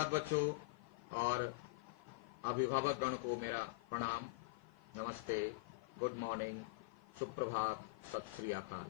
धन्यवाद बच्चों, और अभिभावक गण को मेरा प्रणाम, नमस्ते, गुड मॉर्निंग, सुप्रभात, सत श्री अकाल।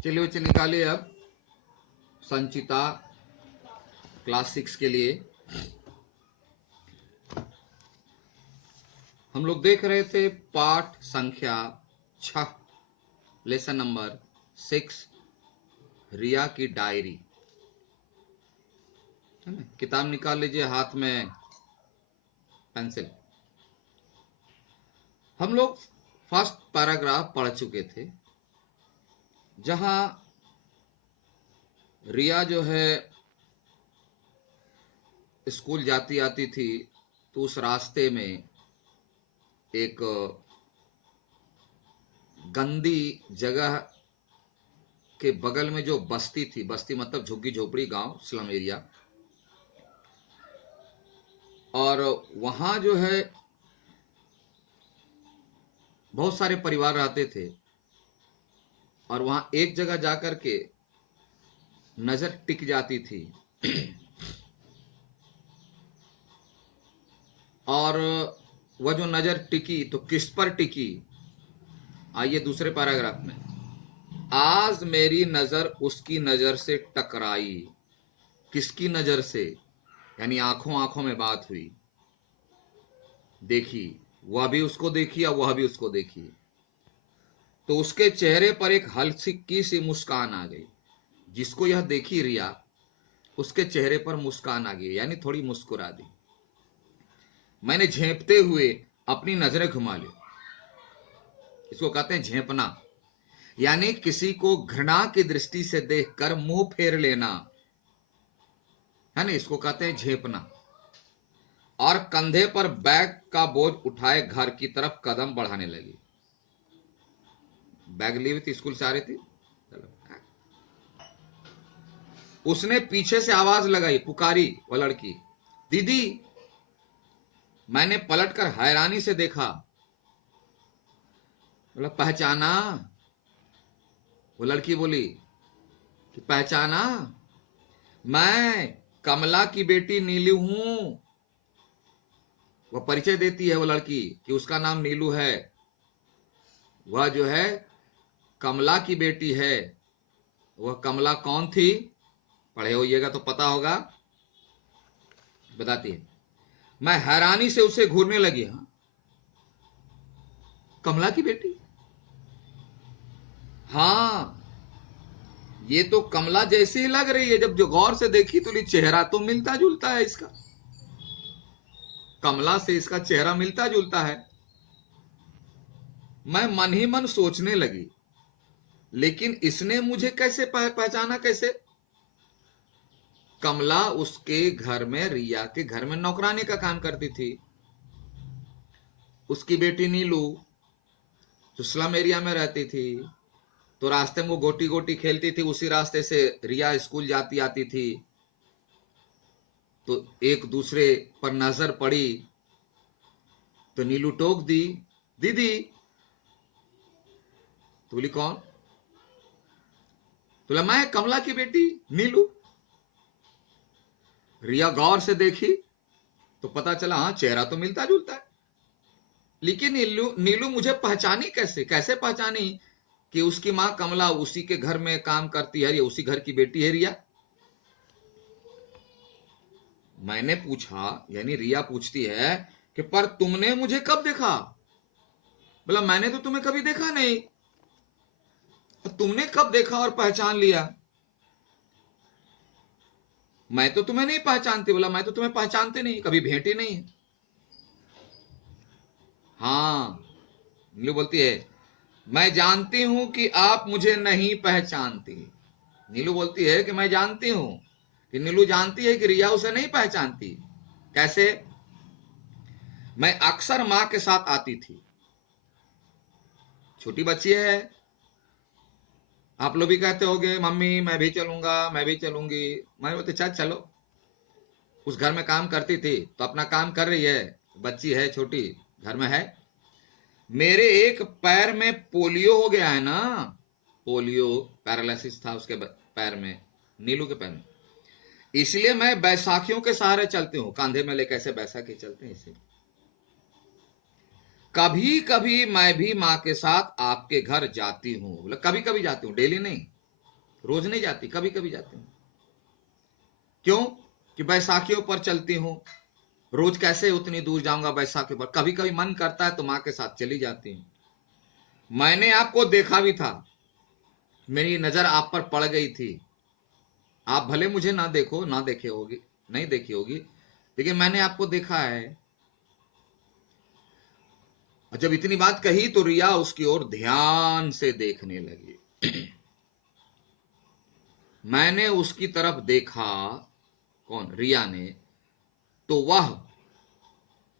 चलिए बच्चे निकालिए अब संचिता क्लास 6 के लिए। हम लोग देख रहे थे पाठ संख्या 6, लेसन नंबर 6, रिया की डायरी। है ना? किताब निकाल लीजिए, हाथ में पेंसिल। हम लोग फर्स्ट पैराग्राफ पढ़ चुके थे, जहां रिया जो है स्कूल जाती आती थी, तो उस रास्ते में एक गंदी जगह के बगल में जो बस्ती थी, बस्ती मतलब झुग्गी झोपड़ी गांव, स्लम एरिया, और वहां जो है बहुत सारे परिवार रहते थे, और वहां एक जगह जाकर के नजर टिक जाती थी। और वह जो नजर टिकी तो किस पर टिकी? आइए दूसरे पैराग्राफ में, आज मेरी नजर उसकी नजर से टकराई। किसकी नजर से? यानी आंखों आंखों में बात हुई, देखी, वह भी उसको देखी और वह भी उसको देखी, तो उसके चेहरे पर एक हल्की सी मुस्कान आ गई। जिसको यह देखी रिया, उसके चेहरे पर मुस्कान आ गई, यानी थोड़ी मुस्कुरा दी। मैंने झेंपते हुए अपनी नजरें घुमा ली। इसको कहते हैं झेंपना, यानी किसी को घृणा की दृष्टि से देखकर मुंह फेर लेना, है ना, इसको कहते हैं झेंपना। और कंधे पर बैग का बोझ उठाए घर की तरफ कदम बढ़ाने लगी। बैग ली हुई थी, स्कूल से आ रही थी। उसने पीछे से आवाज लगाई, पुकारी वह लड़की, दीदी। मैंने पलटकर हैरानी से देखा। बोला, पहचाना? वो लड़की बोली कि पहचाना, मैं कमला की बेटी नीलू हूं। वह परिचय देती है वो लड़की कि उसका नाम नीलू है। वह जो है कमला की बेटी है। वह कमला कौन थी? पढ़े होइएगा तो पता होगा, बताती है। मैं हैरानी से उसे घूरने लगी। हाँ, कमला की बेटी? हाँ, ये तो कमला जैसी ही लग रही है। जब जो गौर से देखी तो चेहरा तो मिलता जुलता है इसका, कमला से इसका चेहरा मिलता जुलता है। मैं मन ही मन सोचने लगी, लेकिन इसने मुझे कैसे पहचाना? कैसे? कमला उसके घर में, रिया के घर में नौकरानी का काम करती थी। उसकी बेटी नीलू जो स्लम एरिया में रहती थी, तो रास्ते में वो गोटी गोटी खेलती थी, उसी रास्ते से रिया स्कूल जाती आती थी। तो एक दूसरे पर नजर पड़ी, तो नीलू टोक दी, दीदी। तो बोली, कौन? तो बोला, मैं कमला की बेटी नीलू। रिया गौर से देखी तो पता चला, हाँ, चेहरा तो मिलता जुलता है, लेकिन नीलू नीलू मुझे पहचानी कैसे? कैसे पहचानी कि उसकी मां कमला उसी के घर में काम करती है, या उसी घर की बेटी है रिया? मैंने पूछा, यानी रिया पूछती है कि पर तुमने मुझे कब देखा? बोला, मैंने तो तुम्हें कभी देखा नहीं। तुमने कब देखा और पहचान लिया? मैं तो तुम्हें नहीं पहचानती। बोला मैं तो तुम्हें पहचानते नहीं, कभी भेंट ही नहीं है। हाँ, नीलू बोलती है मैं जानती हूं कि आप मुझे नहीं पहचानती। नीलू बोलती है कि मैं जानती हूं कि नीलू जानती है कि रिया उसे नहीं पहचानती। कैसे? मैं अक्सर मां के साथ आती थी। छोटी बच्ची है, आप लोग भी कहते होगे मम्मी मैं भी चलूंगा, मैं भी चलूंगी। मैं बोलते चल चलो। उस घर में काम करती थी तो अपना काम कर रही है, बच्ची है छोटी, घर में है। मेरे एक पैर में पोलियो हो गया है ना, पोलियो पैरालिसिस था उसके पैर में, नीलू के पैर में। इसलिए मैं बैसाखियों के सहारे चलती हूँ, कांधे में लेकर ऐसे बैसाखी चलते हैं इसे। कभी कभी मैं भी माँ के साथ आपके घर जाती हूँ। बोला कभी कभी जाती हूँ, डेली नहीं, रोज नहीं जाती, कभी कभी जाती हूँ। क्यों? कि बैसाखियों पर चलती हूँ, रोज कैसे उतनी दूर जाऊंगा बैसाखी पर। कभी कभी मन करता है तो माँ के साथ चली जाती हूँ। मैंने आपको देखा भी था, मेरी नजर आप पर पड़ गई थी। आप भले मुझे ना देखो, ना देखे होगी, नहीं देखी होगी, लेकिन मैंने आपको देखा है। जब इतनी बात कही तो रिया उसकी ओर ध्यान से देखने लगी। मैंने उसकी तरफ देखा, कौन? रिया ने। तो वह,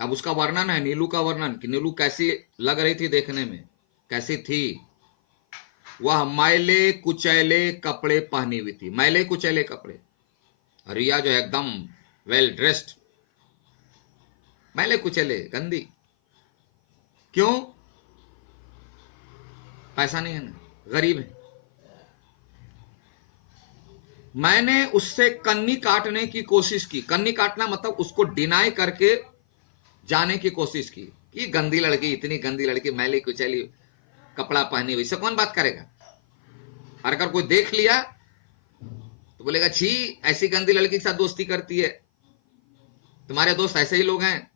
अब उसका वर्णन है, नीलू का वर्णन कि नीलू कैसी लग रही थी देखने में, कैसी थी। वह मैले कुचैले कपड़े पहनी हुई थी, मैले कुचैले कपड़े। रिया जो है एकदम वेल ड्रेस्ड, मैले कुचैले गंदी। क्यों? पैसा नहीं है ना, गरीब है। मैंने उससे कन्नी काटने की कोशिश की। कन्नी काटना मतलब उसको डिनाई करके जाने की कोशिश की कि गंदी लड़की, इतनी गंदी लड़की, मैली कुचैली कपड़ा पहनी हुई, इससे कौन बात करेगा। और अगर कोई देख लिया तो बोलेगा छी, ऐसी गंदी लड़की के साथ दोस्ती करती है, तुम्हारे दोस्त ऐसे ही लोग हैं।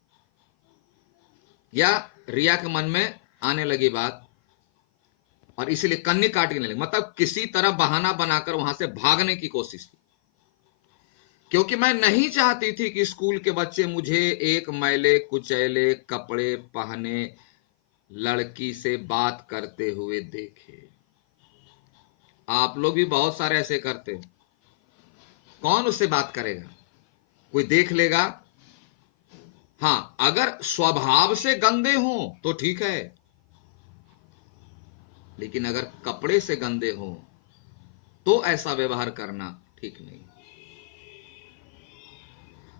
या रिया के मन में आने लगी बात, और इसीलिए कन्नी काटने लगी, मतलब किसी तरह बहाना बनाकर वहां से भागने की कोशिश की। क्योंकि मैं नहीं चाहती थी कि स्कूल के बच्चे मुझे एक मैले कुचैले कपड़े पहने लड़की से बात करते हुए देखे। आप लोग भी बहुत सारे ऐसे करते, कौन उससे बात करेगा, कोई देख लेगा। हां, अगर स्वभाव से गंदे हो तो ठीक है, लेकिन अगर कपड़े से गंदे हो तो ऐसा व्यवहार करना ठीक नहीं।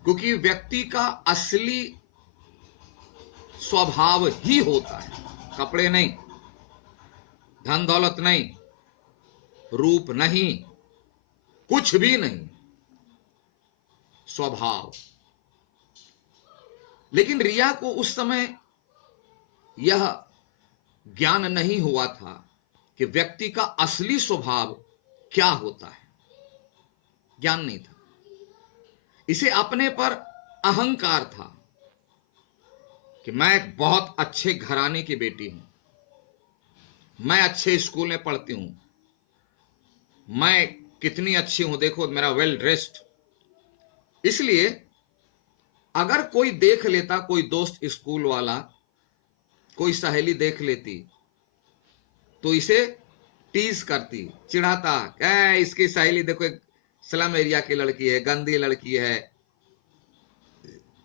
क्योंकि व्यक्ति का असली स्वभाव ही होता है, कपड़े नहीं, धन दौलत नहीं, रूप नहीं, कुछ भी नहीं, स्वभाव। लेकिन रिया को उस समय यह ज्ञान नहीं हुआ था कि व्यक्ति का असली स्वभाव क्या होता है, ज्ञान नहीं था। इसे अपने पर अहंकार था कि मैं एक बहुत अच्छे घराने की बेटी हूं, मैं अच्छे स्कूल में पढ़ती हूं, मैं कितनी अच्छी हूं, देखो मेरा वेल ड्रेस्ड। इसलिए अगर कोई देख लेता, कोई दोस्त स्कूल वाला, कोई सहेली देख लेती तो इसे टीज करती, चिढ़ाता, क्या इसकी सहेली देखो एक स्लम एरिया की लड़की है, गंदी लड़की है।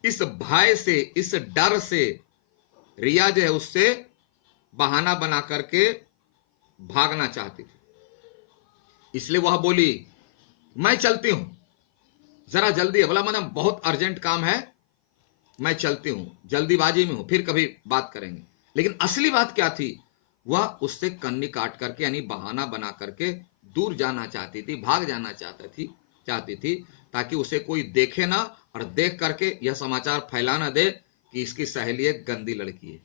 इस भय से, इस डर से रिया जो है उससे बहाना बना करके भागना चाहती थी। इसलिए वह बोली मैं चलती हूं, जरा जल्दी है। बोला मैडम बहुत अर्जेंट काम है, मैं चलती हूं, जल्दीबाजी में हूं, फिर कभी बात करेंगे। लेकिन असली बात क्या थी, वह उससे कन्नी काट करके यानी बहाना बना करके दूर जाना चाहती थी, भाग जाना चाहती थी, ताकि उसे कोई देखे ना और देख करके यह समाचार फैला ना दे कि इसकी सहेली एक गंदी लड़की है।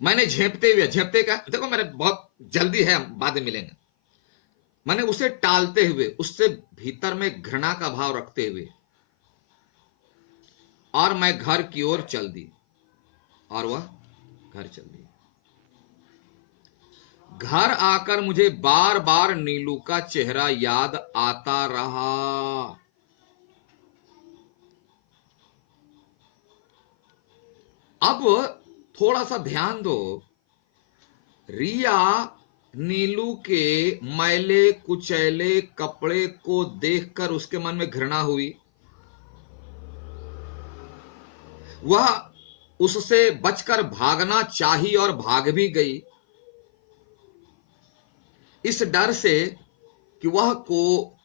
मैंने झेपते का देखो, मेरे बहुत जल्दी है, हम बाद में मिलेंगे। मैंने उसे टालते हुए, उससे भीतर में घृणा का भाव रखते हुए, और मैं घर की ओर चल दी, और वह घर चल दी। घर आकर मुझे बार बार नीलू का चेहरा याद आता रहा। अब थोड़ा सा ध्यान दो, रिया नीलू के मैले कुचैले कपड़े को देखकर उसके मन में घृणा हुई। वह उससे बचकर भागना चाही और भाग भी गई, इस डर से कि वह को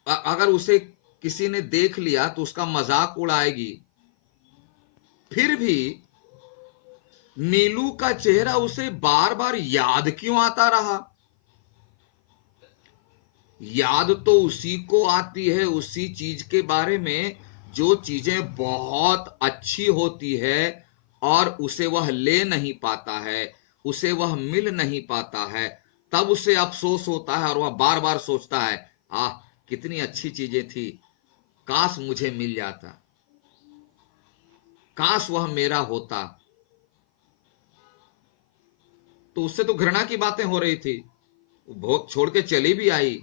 अगर उसे किसी ने देख लिया तो उसका मजाक उड़ाएगी। फिर भी नीलू का चेहरा उसे बार बार याद क्यों आता रहा? याद तो उसी को आती है उसी चीज के बारे में जो चीजें बहुत अच्छी होती है और उसे वह ले नहीं पाता है, उसे वह मिल नहीं पाता है, तब उसे अफसोस होता है और वह बार बार सोचता है, आह कितनी अच्छी चीजें थी, काश मुझे मिल जाता, काश वह मेरा होता। तो उससे तो घृणा की बातें हो रही थी, भोग छोड़ के चली भी आई,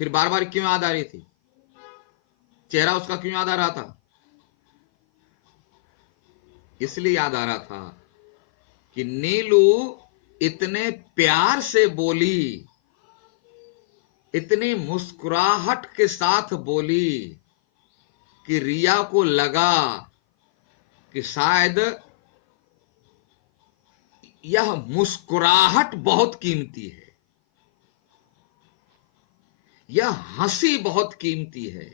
फिर बार बार क्यों याद आ रही थी? चेहरा उसका क्यों याद आ रहा था? इसलिए याद आ रहा था कि नीलू इतने प्यार से बोली, इतनी मुस्कुराहट के साथ बोली कि रिया को लगा कि शायद यह मुस्कुराहट बहुत कीमती है, यह हंसी बहुत कीमती है,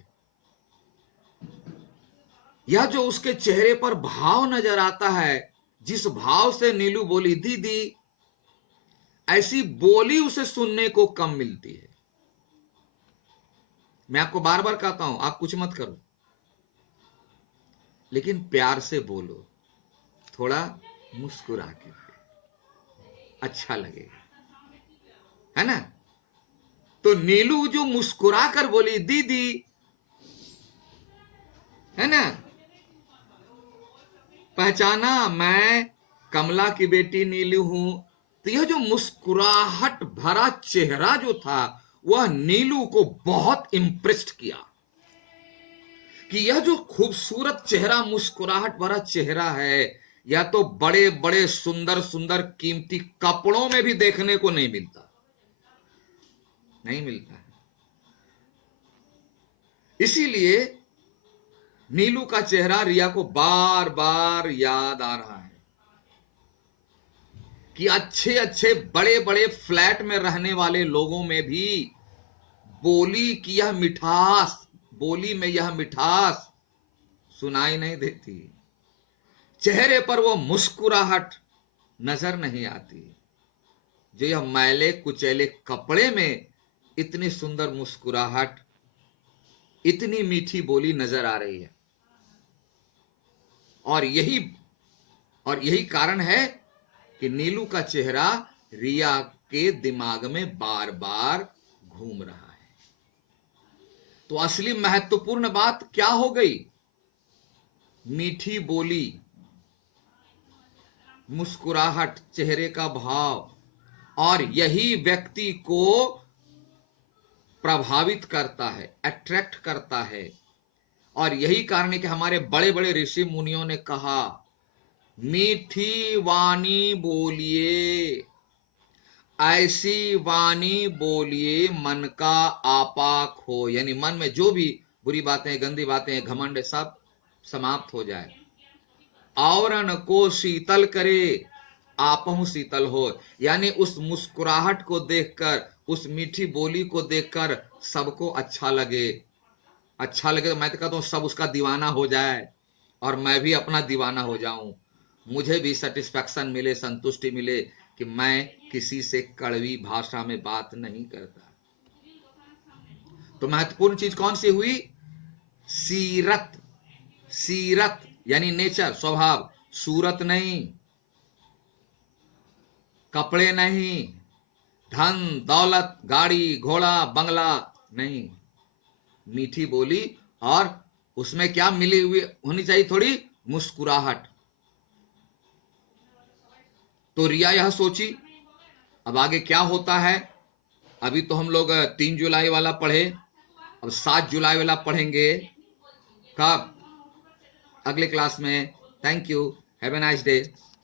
यह जो उसके चेहरे पर भाव नजर आता है, जिस भाव से नीलू बोली दीदी, ऐसी बोली उसे सुनने को कम मिलती है। मैं आपको बार बार कहता हूं, आप कुछ मत करो, लेकिन प्यार से बोलो, थोड़ा मुस्कुरा के, अच्छा लगेगा, है ना? तो नीलू जो मुस्कुरा कर बोली दीदी, है ना, पहचाना मैं कमला की बेटी नीलू हूं। तो यह जो मुस्कुराहट भरा चेहरा जो था, वह नीलू को बहुत इंप्रेस्ड किया कि यह जो खूबसूरत चेहरा, मुस्कुराहट भरा चेहरा है, यह तो बड़े बड़े सुंदर सुंदर कीमती कपड़ों में भी देखने को नहीं मिलता, नहीं मिलता है। इसीलिए नीलू का चेहरा रिया को बार बार याद आ रहा है कि अच्छे अच्छे बड़े बड़े फ्लैट में रहने वाले लोगों में भी बोली की यह मिठास, बोली में यह मिठास सुनाई नहीं देती, चेहरे पर वो मुस्कुराहट नजर नहीं आती, जो यह मैले कुचैले कपड़े में इतनी सुंदर मुस्कुराहट, इतनी मीठी बोली नजर आ रही है। और यही कारण है कि नीलू का चेहरा रिया के दिमाग में बार बार घूम रहा है। तो असली महत्वपूर्ण बात क्या हो गई? मीठी बोली, मुस्कुराहट, चेहरे का भाव, और यही व्यक्ति को प्रभावित करता है, अट्रैक्ट करता है। और यही कारण है कि हमारे बड़े बड़े ऋषि मुनियों ने कहा, मीठी वाणी बोलिए, ऐसी वाणी बोलिए मन का आपा खो, यानी मन में जो भी बुरी बातें, गंदी बातें, घमंड, सब समाप्त हो जाए। आवरण को शीतल करे, आपहु शीतल हो, यानी उस मुस्कुराहट को देखकर, उस मीठी बोली को देखकर सबको अच्छा लगे। अच्छा लगे तो मैं तो कहता हूं सब उसका दीवाना हो जाए और मैं भी अपना दीवाना हो जाऊं, मुझे भी सेटिस्फैक्शन मिले, संतुष्टि मिले कि मैं किसी से कड़वी भाषा में बात नहीं करता। तो महत्वपूर्ण चीज कौन सी हुई? सीरत, सीरत यानी नेचर, स्वभाव, सूरत नहीं, कपड़े नहीं, धन दौलत, गाड़ी घोड़ा बंगला नहीं, मीठी बोली, और उसमें क्या मिली हुई होनी चाहिए? थोड़ी मुस्कुराहट। तो रिया यह सोची अब आगे क्या होता है, अभी तो हम लोग 3 जुलाई वाला पढ़े, अब 7 जुलाई वाला पढ़ेंगे कब, अगले क्लास में। Thank you, have a nice day.